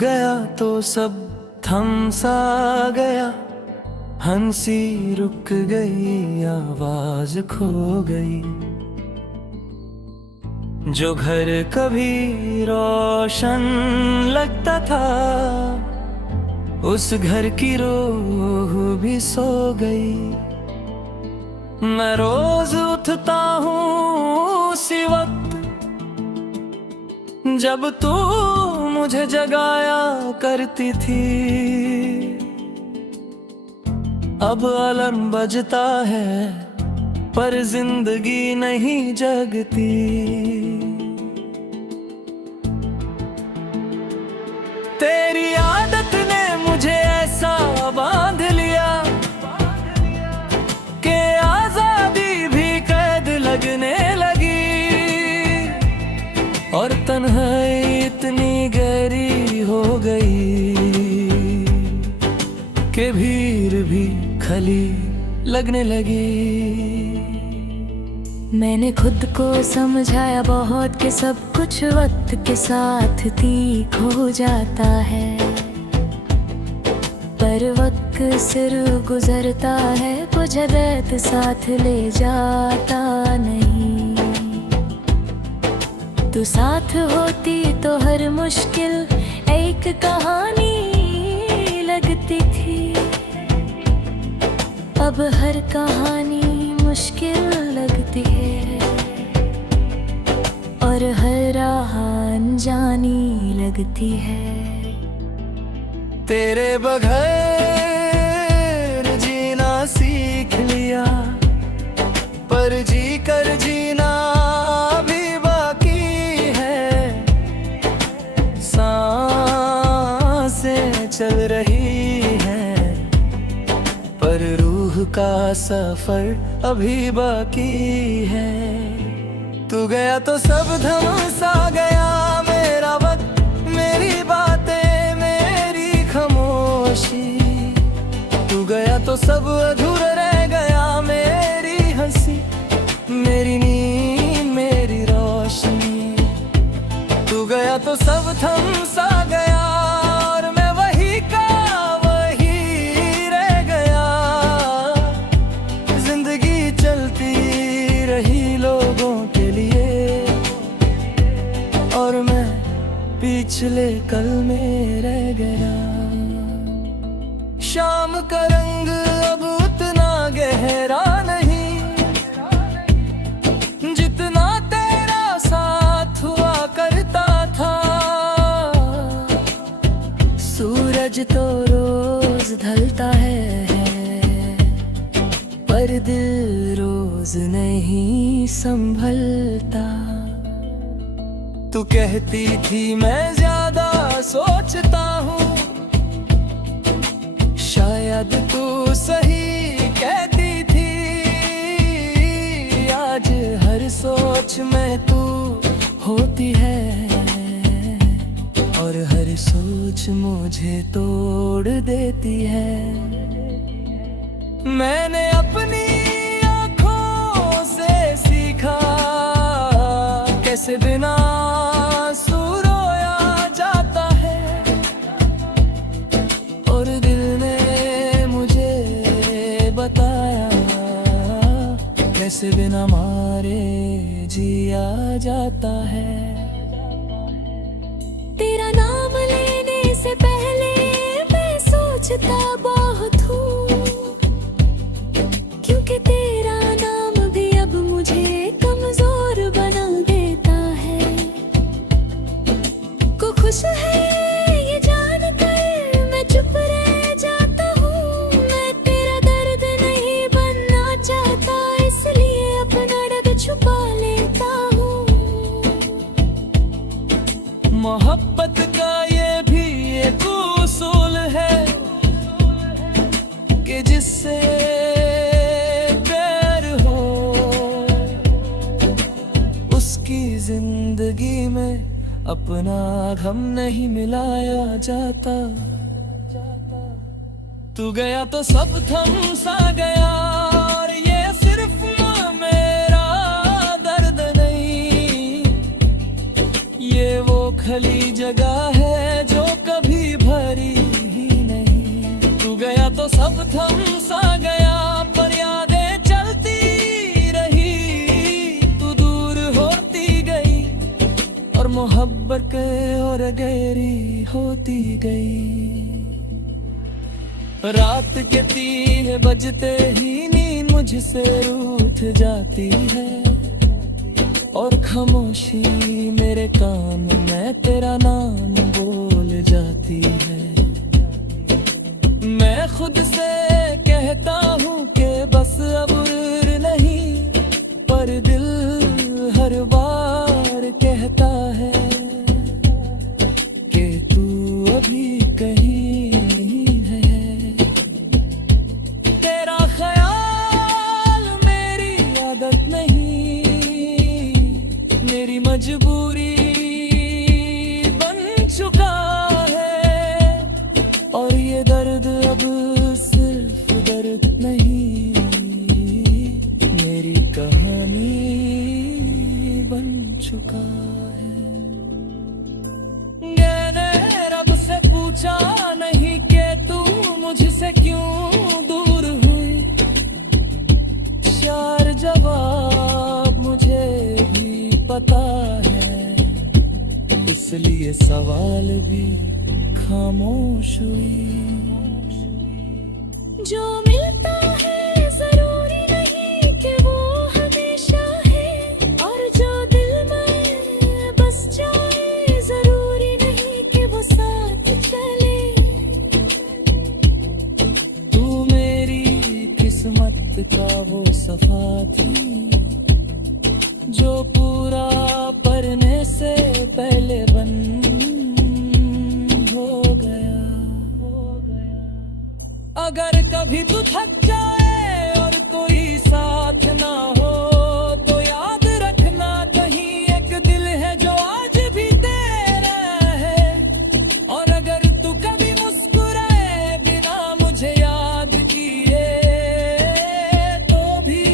गया तो सब थम सा गया, हंसी रुक गई, आवाज खो गई। जो घर कभी रोशन लगता था, उस घर की रूह भी सो गई। मैं रोज उठता हूँ उसी वक्त जब तू मुझे जगाया करती थी। अब अलार्म बजता है पर जिंदगी नहीं जगती। तेरी आदत ने मुझे ऐसा बांध लिया कि आजादी भी कैद लगने लगी। और तन्हाई इतनी गहरी हो गई कि भीड़ भी खली लगने लगी। मैंने खुद को समझाया बहुत कि सब कुछ वक्त के साथ तीख हो जाता है, पर वक्त सिर गुजरता है, मुझे बैठ साथ ले जाता नहीं। तू साथ होती तो हर मुश्किल एक कहानी लगती थी। अब हर कहानी मुश्किल लगती है और हर राह अनजानी लगती है। तेरे बगैर जीना सीख लिया, पर जी कर जीना अभी बाकी है। सांसें चल रही हैं पर रूह का सफर अभी बाकी है। तू गया तो सब थम सा गया, मेरा वक्त, मेरी बातें, मेरी खामोशी। तू गया तो सब अधूरा रह गया, मेरी हंसी, मेरी नींद, मेरी रोशनी। तू गया तो सब थम सा गया और मैं वही का वही रह गया। जिंदगी चलती रही लोगों के लिए और मैं पिछले कल में रह गया। शाम का रंग अब उतना गहरा नहीं जितना तेरा साथ हुआ करता था। सूरज तो रोज ढलता है पर दिल रोज नहीं संभलता। तू कहती थी मैं ज्यादा सोचता हूँ, शायद तू सही कहती थी। आज हर सोच में तू होती है और हर सोच मुझे तोड़ देती है। मैंने अपनी आँखों से सीखा कैसे बिना रोया जाता है, और दिल ने मुझे बताया कैसे बिना मारे जिया जाता है। तेरा नाम लेने से पहले मैं सोचता बहुत हूँ, क्योंकि तेरा नाम भी अब मुझे कमजोर बना देता है। को खुश है ये जानकर मैं चुप रह जाता हूँ। मैं तेरा दर्द नहीं बनना चाहता, इसलिए अपना डर छुपा लेता हूँ। मोहब्बत का ये भी एक उसूल है कि जिससे प्यार हो उसकी जिंदगी में अपना गम नहीं मिलाया जाता। तू गया तो सब थम सा गया और ये सिर्फ मेरा दर्द नहीं, ये वो खली जगह है जो कभी तो सब थम सा गया, पर यादें चलती रही। तू दूर होती गई और मोहब्बत और गहरी होती गई। रात के 3 बजते ही नींद मुझसे रूठ जाती है, और खामोशी मेरे कान में तेरा नाम बोल जाती है। मैं खुद से कहता हूँ कि बस अब नहीं, पर दिल हर बार कहता है कि तू अभी कहीं है। तेरा ख्याल मेरी आदत नहीं, मेरी मजबूरी बन चुका है। और ये दर्द अब सिर्फ दर्द नहीं, मेरी कहानी बन चुका है। मैंने रब से पूछा नहीं कि तू मुझसे क्यों दूर हुई, शायद जवाब मुझे भी पता है, इसलिए सवाल भी खामोश हुई। जो मिलता है जरूरी नहीं कि वो हमेशा है, और जो दिल में बस जाए जरूरी नहीं कि वो साथ चले। तू मेरी किस्मत का वो सफा थी, जो पूरा पढ़ने से पहले बंद हो गया। अगर कभी तू थक जाए और कोई साथ ना हो, तो याद रखना कहीं एक दिल है जो आज भी तेरा है। और अगर तू कभी मुस्कुराए बिना मुझे याद किए, तो भी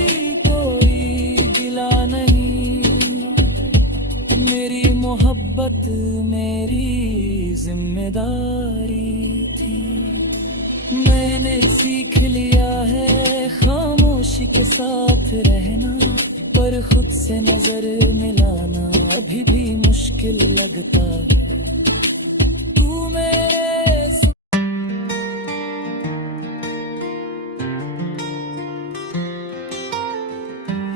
कोई गिला नहीं। मेरी मोहब्बत मेरी जिम्मेदारी थी। मैंने सीख लिया है खामोशी के साथ रहना, पर खुद से नजर मिलाना अभी भी मुश्किल लगता है। तू मेरे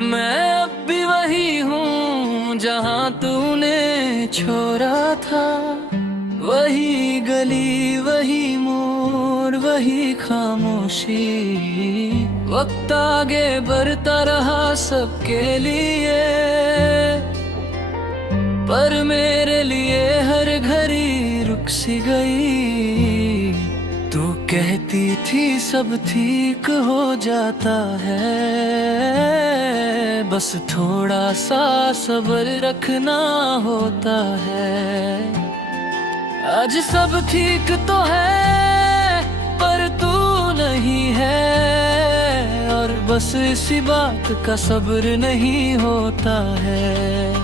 मैं अब भी वही हूँ जहाँ तूने छोड़ा था। वही गली, वही मोड़, वही खामोशी। वक्त आगे बढ़ता रहा सबके लिए, पर मेरे लिए हर घड़ी रुक सी गई। तू कहती थी सब ठीक हो जाता है, बस थोड़ा सा सब्र रखना होता है। आज सब ठीक तो है पर तू नहीं है, और बस इसी बात का सब्र नहीं होता है।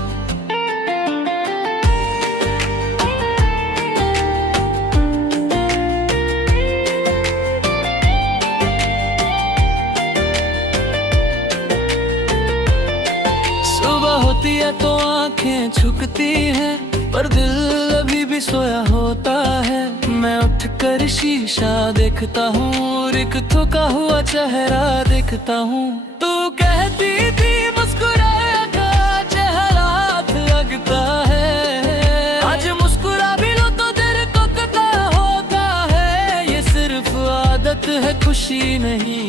सुबह होती है तो आंखें झुकती हैं, पर दिल अभी भी सोया होता है। मैं उठकर शीशा देखता हूँ, एक थका हुआ चेहरा देखता हूँ। तू कहती थी मुस्कुराएगा चेहरा लगता है, आज मुस्कुरा भी लो तो दिल को कटा होता है। ये सिर्फ आदत है खुशी नहीं।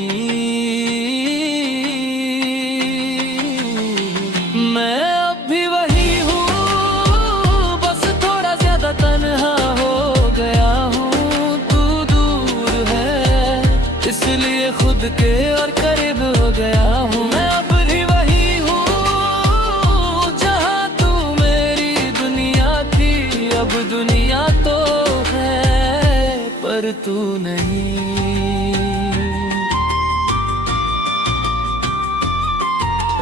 मैं अब भी वही हूँ, बस थोड़ा ज्यादा तन्हा हो गया हूँ। तू दूर है इसलिए खुद के और करीब हो गया हूँ। मैं अब भी वही हूँ जहाँ तू मेरी दुनिया थी। अब दुनिया तो है पर तू नहीं।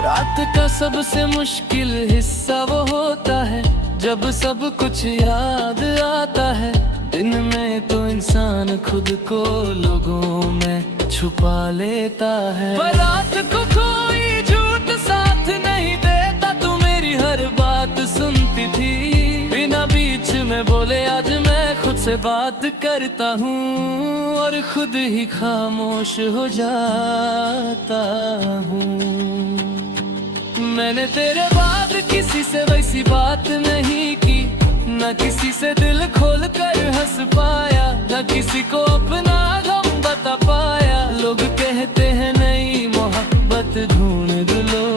रात का सबसे मुश्किल हिस्सा वो होता है जब सब कुछ याद आता है। दिन में तो इंसान खुद को लोगों में छुपा लेता है, पर रात को कोई झूठ साथ नहीं देता। तू मेरी हर बात सुनती थी बिना बीच में बोले, आज मैं खुद से बात करता हूँ और खुद ही खामोश हो जाता हूँ। मैंने तेरे बाद किसी से वैसी बात नहीं की, न किसी से दिल खोल कर हंस पाया, न किसी को अपना गम बता पाया। लोग कहते हैं नई मोहब्बत ढूंढ लो,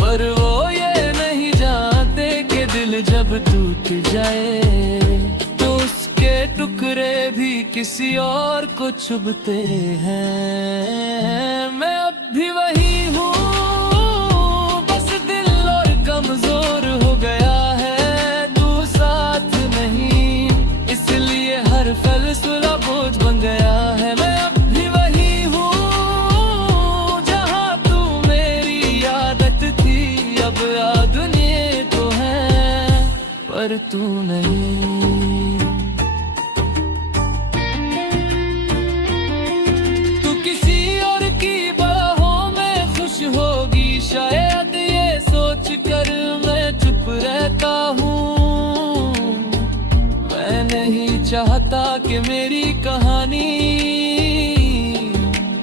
पर वो ये नहीं जानते कि दिल जब टूट जाए तो उसके टुकड़े भी किसी और को चुभते हैं। मैं अब भी वही हूँ, कमजोर हो गया है तू साथ नहीं, इसलिए हर फैसला बोझ बन गया है। मैं अब भी वही हूँ जहाँ तू मेरी आदत थी, अब यादें तो है पर तू नहीं। तू किसी और की बाहों में खुश होगी शायद, ये सोच कर मैं चुप रहता हूँ। मैं नहीं चाहता कि मेरी कहानी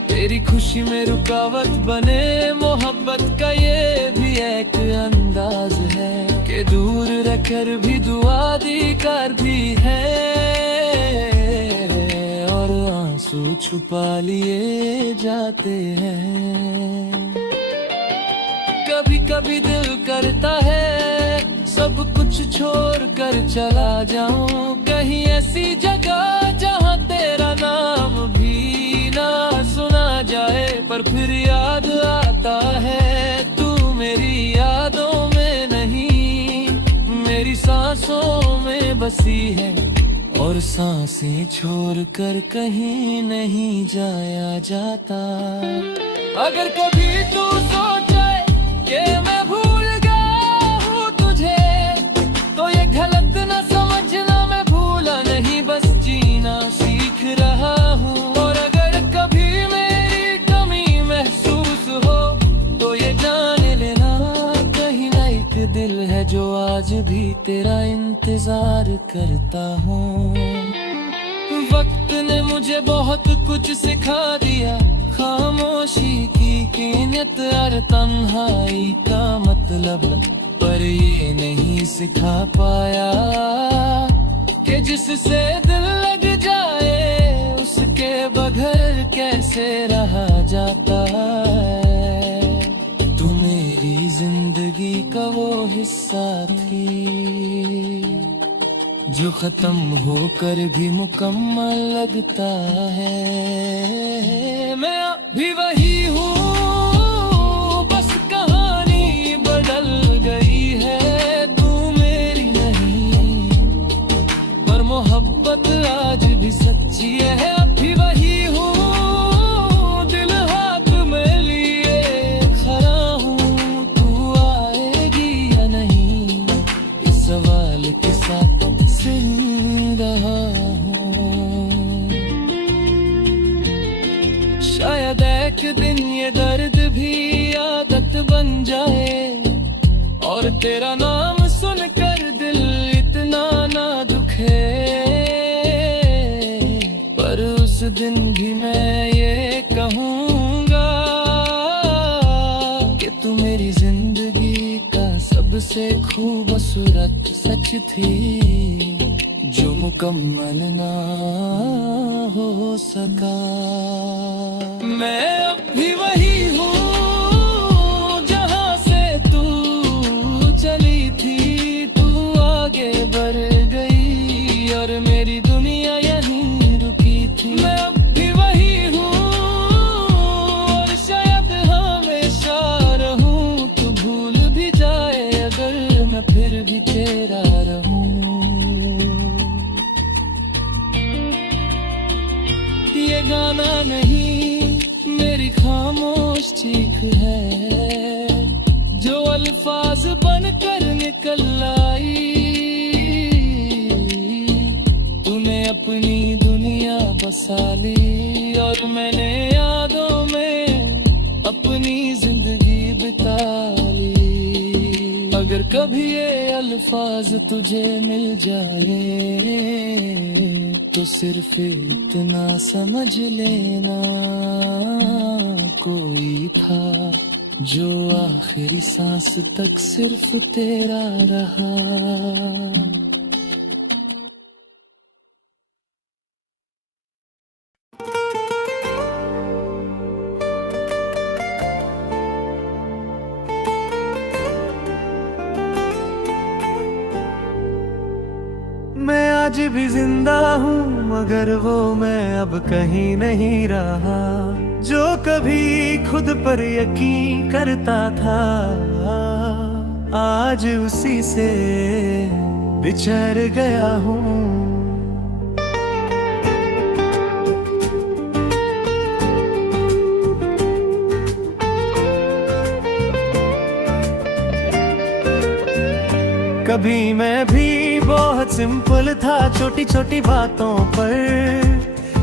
तेरी खुशी में रुकावट बने। मोहब्बत का ये भी एक अंदाज है कि दूर रहकर भी दुआ दीकार भी है, और आंसू छुपा लिए जाते हैं। कभी कभी दिल करता है सब कुछ छोड़ कर चला जाऊं, कहीं ऐसी जगह जहां तेरा नाम भी ना सुना जाए। पर फिर याद आता है तू मेरी यादों में नहीं, मेरी सांसों में बसी है, और सांसें छोड़ कर कहीं नहीं जाया जाता। अगर कभी तू सोचे कि मैं भूल गया हूँ तुझे, तो ये गलत न समझना, मैं भूला नहीं बस जीना सीख रहा हूँ। और अगर कभी मेरी कमी महसूस हो तो ये जान लेना, कहीं ना एक दिल है जो आज भी तेरा इंतजार करता हूँ। वक्त ने मुझे बहुत कुछ सिखा दिया, खामोशी की कीमत और तन्हाई का मतलब, पर ये नहीं सिखा पाया कि जिससे दिल लग जाए उसके बगैर कैसे रहा जाता है। तू मेरी जिंदगी का वो हिस्सा थी जो खत्म होकर भी मुकम्मल लगता है। मैं अभी वही हूँ, बस कहानी बदल गई है, तू मेरी नहीं, पर मोहब्बत आज भी सच्ची है। अभी वही हूँ, दिल हाथ में लिए खड़ा हूँ, तू आएगी या नहीं, इस सवाल के साथ रहा हूँ। शायद एक दिन ये दर्द भी आदत बन जाए, और तेरा नाम सुनकर दिल इतना ना दुखे, पर उस दिन भी मैं ये कहूँगा कि तू मेरी जिंदगी का सबसे खूबसूरत सच थी, जो मुकम्मल ना हो सका। मैं अब भी वही हूँ जहाँ से तू चली थी, तू आगे बढ़ गई और मेरी दुनिया यहीं रुकी थी। मैं अब भी वही हूँ और शायद हमेशा रहूँ, तू भूल भी जाए अगर मैं फिर भी तेरा रहूँ। ये गाना नहीं मेरी खामोश चीख है, जो अल्फाज बनकर निकल आई। अपनी दुनिया बसा ली और मैंने यादों में अपनी जिंदगी बिता ली। अगर कभी ये अल्फाज तुझे मिल जाए तो सिर्फ इतना समझ लेना, कोई था जो आखिरी सांस तक सिर्फ तेरा रहा। मैं आज भी जिंदा हूँ मगर वो मैं अब कहीं नहीं रहा। जो कभी खुद पर यकीन करता था आज उसी से बिछड़ गया हूँ। कभी मैं भी बहुत सिंपल था, छोटी छोटी बातों पर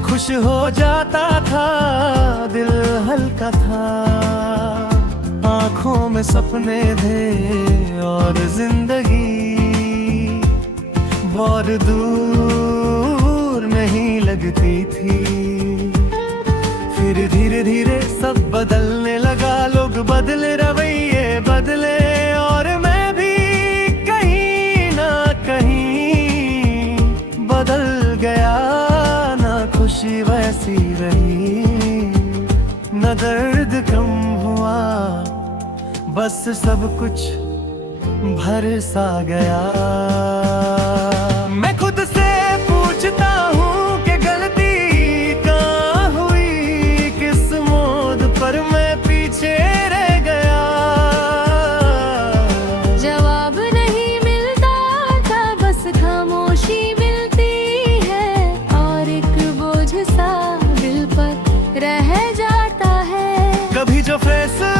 खुश हो जाता था, दिल हल्का था, आंखों में सपने थे और जिंदगी बहुत दूर नहीं लगती थी। फिर धीरे धीरे सब बदलने लगा, लोग बदले, रवैये बदले और मैं भी कहीं ना कहीं बदल गया। ना खुशी वैसी रही, न दर्द कम हुआ, बस सब कुछ भर सा गया। मैं खुद से पूछता हूँ कि गलती कहाँ हुई, किस मोड़ पर मैं पीछे रह गया। जवाब नहीं मिलता था, बस खामोशी मिलती है और एक बोझ सा दिल पर रह जाता है। कभी जो फैसला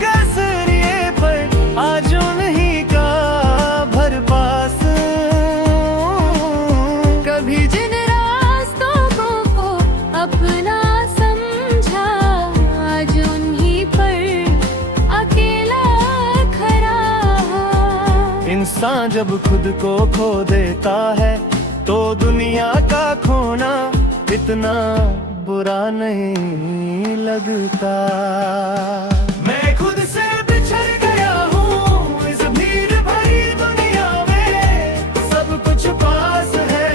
गजरिए पर आज उन्हीं का भर पास, कभी जिन रास्तों को अपना समझा आज उन्हीं पर अकेला खड़ा। इंसान जब खुद को खो देता है तो दुनिया का खोना इतना बुरा नहीं लगता। मैं खुद से बिछड़ गया हूँ इस भीड़ भरी दुनिया में, सब कुछ पास है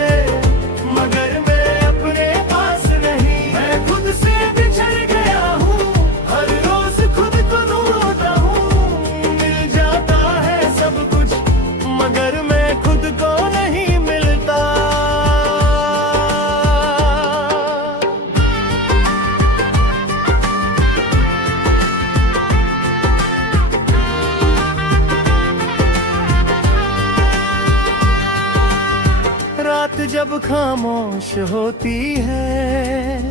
मगर मैं अपने पास नहीं। मैं खुद से बिछड़ गया हूँ, हर रोज खुद को ढूंढता हूँ, मिल जाता है सब कुछ मगर मैं खुद को नहीं मिलता। रात जब खामोश होती है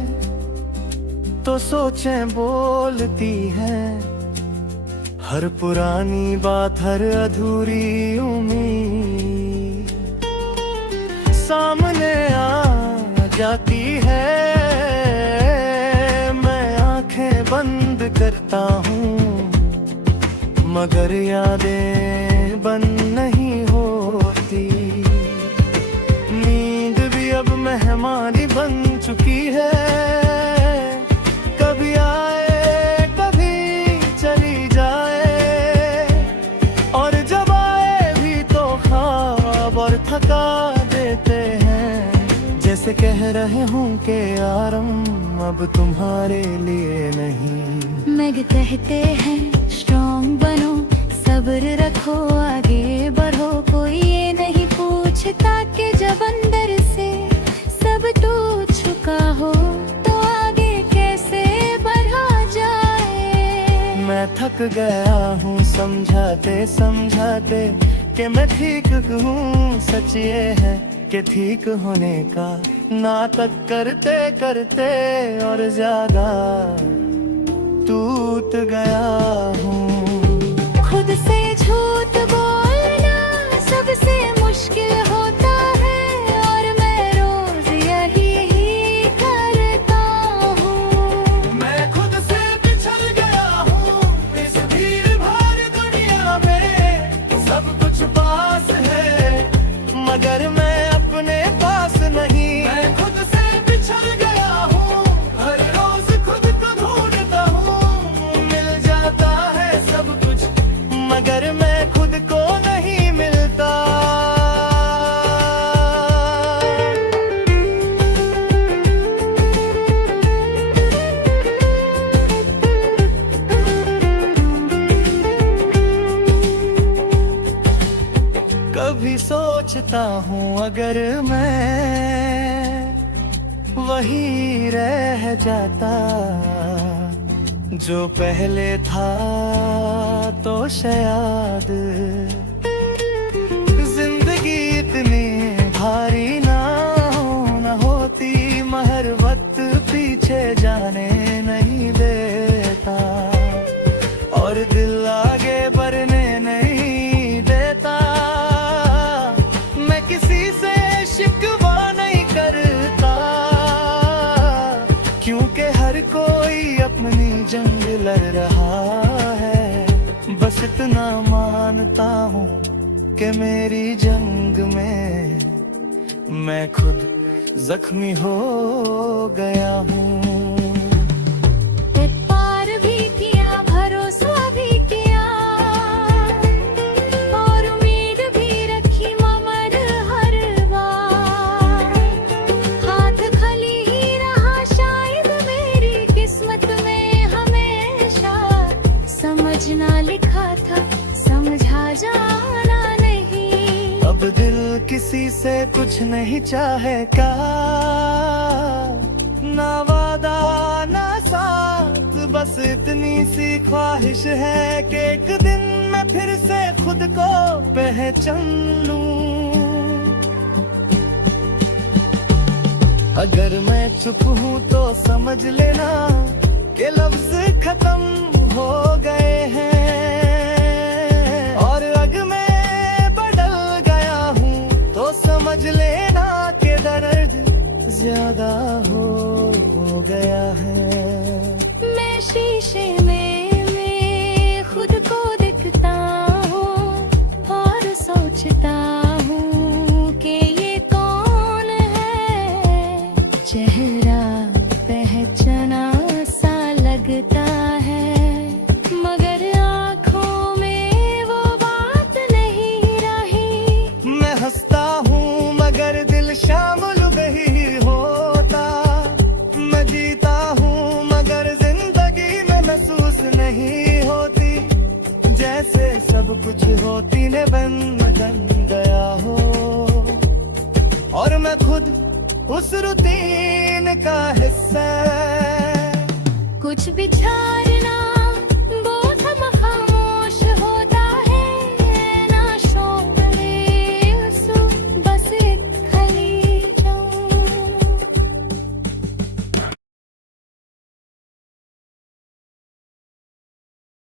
तो सोचें बोलती हैं, हर पुरानी बात, हर अधूरी उम्मीद सामने आ जाती है। मैं आंखें बंद करता हूँ मगर यादें बंद नहीं होती। नींद भी अब मेहमानी बन चुकी है, कभी आए कभी चली जाए और जब आए भी तो ख्वाब और थका देते हैं। जैसे कह रहे हूँ कि आराम अब तुम्हारे लिए नहीं। मैग कहते हैं स्ट्रॉन्ग बनो, सब्र रखो, आगे बढ़ो, कोई ये नहीं पूछता कि जब अंदर से सब टूट चुका हो तो आगे कैसे बढ़ा जाए। मैं थक गया हूँ समझाते समझाते कि मैं ठीक हूँ, सच ये है कि ठीक होने का नाटक करते करते और ज्यादा टूट गया हूँ। खुद से झूठ बोलना सबसे मुश्किल होता है और मैं रोज मगर मैं वही रह जाता जो पहले था तो शायद जिंदगी इतनी भारी ना होती, मगर वक्त पीछे जाने नहीं देता और दिल आगे बढ़ने नहीं देता। मैं किसी से शिकवा नहीं करता क्योंकि हर कोई अपनी जंग लड़ रहा है। बस इतना मानता हूँ कि मेरी जंग में मैं खुद जख्मी हो गया हूँ। पार भी किया, भरोसा भी किया और उम्मीद भी रखी, मगर हर बार हाथ खाली ही रहा। शायद मेरी किस्मत में हमेशा समझना लिखा था, समझा जाना नहीं। अब दिल किसी से कुछ नहीं चाहेगा, ना वादा ना साथ, बस इतनी सी ख्वाहिश है कि एक दिन मैं फिर से खुद को पहचान लूं। अगर मैं चुप हूँ तो समझ लेना कि लफ्ज खत्म हो गए हैं, और अगर मैं बदल गया हूँ तो समझ लेना कि दर्द ज्यादा हो गया है। मैं शीशे में खुद को दिखता हूँ और सोचता हूँ कि ये कौन है। चेहरा पहचाना सा लगता है, मगर आँखों में वो बात नहीं रही। मैं हंसता हूँ मगर दिल शामिल नहीं होता, मैं जीता हूँ मगर जिंदगी में महसूस नहीं होती। जैसे सब कुछ होती ने बन गया हो और मैं खुद उस रूटीन का हिस्सा। कुछ बिछारना